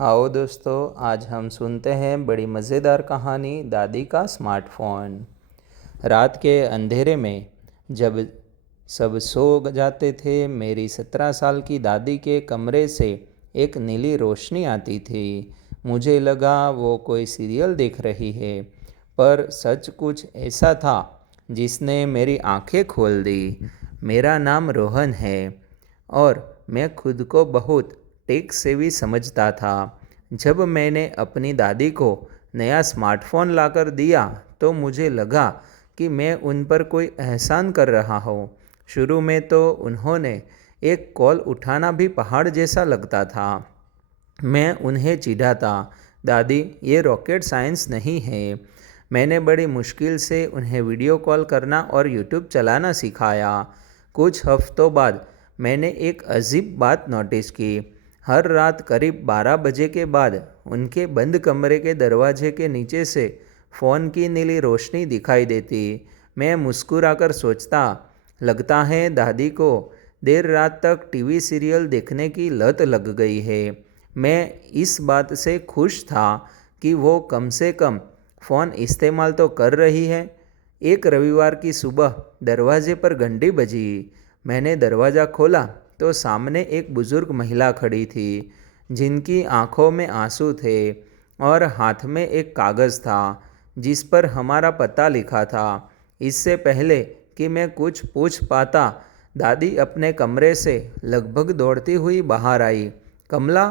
आओ दोस्तों, आज हम सुनते हैं बड़ी मज़ेदार कहानी दादी का स्मार्टफोन। रात के अंधेरे में जब सब सो जाते थे, मेरी 17 साल की दादी के कमरे से एक नीली रोशनी आती थी। मुझे लगा वो कोई सीरियल देख रही है, पर सच कुछ ऐसा था जिसने मेरी आंखें खोल दी। मेरा नाम रोहन है और मैं खुद को बहुत टेक सेवी समझता था। जब मैंने अपनी दादी को नया स्मार्टफोन लाकर दिया तो मुझे लगा कि मैं उन पर कोई एहसान कर रहा हूँ। शुरू में तो उन्होंने एक कॉल उठाना भी पहाड़ जैसा लगता था। मैं उन्हें चिढ़ाता, दादी ये रॉकेट साइंस नहीं है। मैंने बड़ी मुश्किल से उन्हें वीडियो कॉल करना और यूट्यूब चलाना सिखाया। कुछ हफ्तों बाद मैंने एक अजीब बात नोटिस की। हर रात करीब 12 बजे के बाद उनके बंद कमरे के दरवाजे के नीचे से फ़ोन की नीली रोशनी दिखाई देती। मैं मुस्कुराकर सोचता, लगता है दादी को देर रात तक टीवी सीरियल देखने की लत लग गई है। मैं इस बात से खुश था कि वो कम से कम फ़ोन इस्तेमाल तो कर रही है। एक रविवार की सुबह दरवाजे पर घंटी बजी। मैंने दरवाज़ा खोला तो सामने एक बुज़ुर्ग महिला खड़ी थी, जिनकी आंखों में आंसू थे और हाथ में एक कागज़ था जिस पर हमारा पता लिखा था। इससे पहले कि मैं कुछ पूछ पाता, दादी अपने कमरे से लगभग दौड़ती हुई बाहर आई। कमला,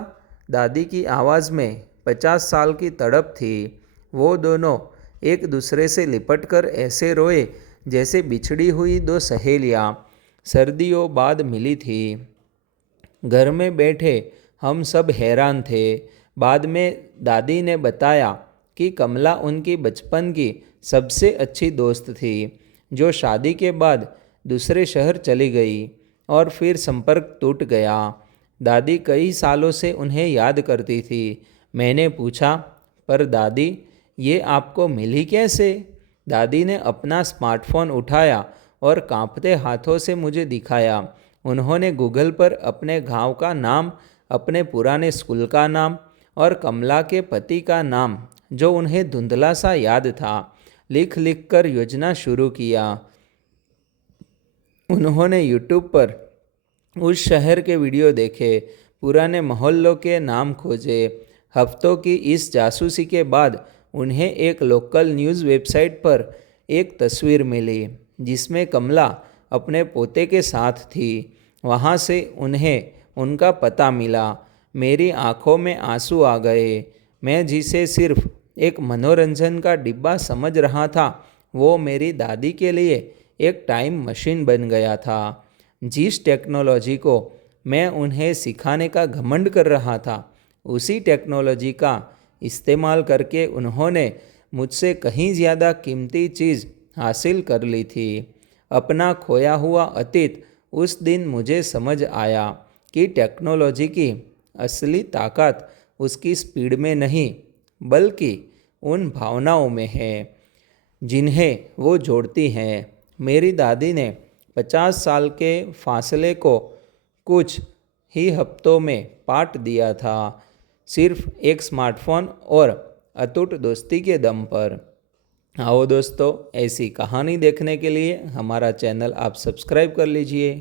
दादी की आवाज़ में 50 साल की तड़प थी। वो दोनों एक दूसरे से लिपटकर ऐसे रोए जैसे बिछड़ी हुई दो सहेलियाँ सर्दियों बाद मिली थी। घर में बैठे हम सब हैरान थे। बाद में दादी ने बताया कि कमला उनकी बचपन की सबसे अच्छी दोस्त थी, जो शादी के बाद दूसरे शहर चली गई और फिर संपर्क टूट गया। दादी कई सालों से उन्हें याद करती थी। मैंने पूछा, पर दादी ये आपको मिली कैसे? दादी ने अपना स्मार्टफोन उठाया और कांपते हाथों से मुझे दिखाया। उन्होंने गूगल पर अपने गांव का नाम, अपने पुराने स्कूल का नाम और कमला के पति का नाम, जो उन्हें धुंधला सा याद था, लिख लिख कर योजना शुरू किया। उन्होंने यूट्यूब पर उस शहर के वीडियो देखे, पुराने मोहल्लों के नाम खोजे। हफ्तों की इस जासूसी के बाद उन्हें एक लोकल न्यूज़ वेबसाइट पर एक तस्वीर मिली जिसमें कमला अपने पोते के साथ थी। वहाँ से उन्हें उनका पता मिला। मेरी आंखों में आंसू आ गए। मैं जिसे सिर्फ एक मनोरंजन का डिब्बा समझ रहा था, वो मेरी दादी के लिए एक टाइम मशीन बन गया था। जिस टेक्नोलॉजी को मैं उन्हें सिखाने का घमंड कर रहा था, उसी टेक्नोलॉजी का इस्तेमाल करके उन्होंने मुझसे कहीं ज़्यादा कीमती चीज़ हासिल कर ली थी। अपना खोया हुआ अतीत उस दिन मुझे समझ आया कि टेक्नोलॉजी की असली ताकत उसकी स्पीड में नहीं, बल्कि उन भावनाओं में है जिन्हें वो जोड़ती हैं। मेरी दादी ने 50 साल के फासले को कुछ ही हफ्तों में पाट दिया था, सिर्फ एक स्मार्टफोन और अटूट दोस्ती के दम पर। आओ दोस्तों, ऐसी कहानी देखने के लिए हमारा चैनल आप सब्सक्राइब कर लीजिए।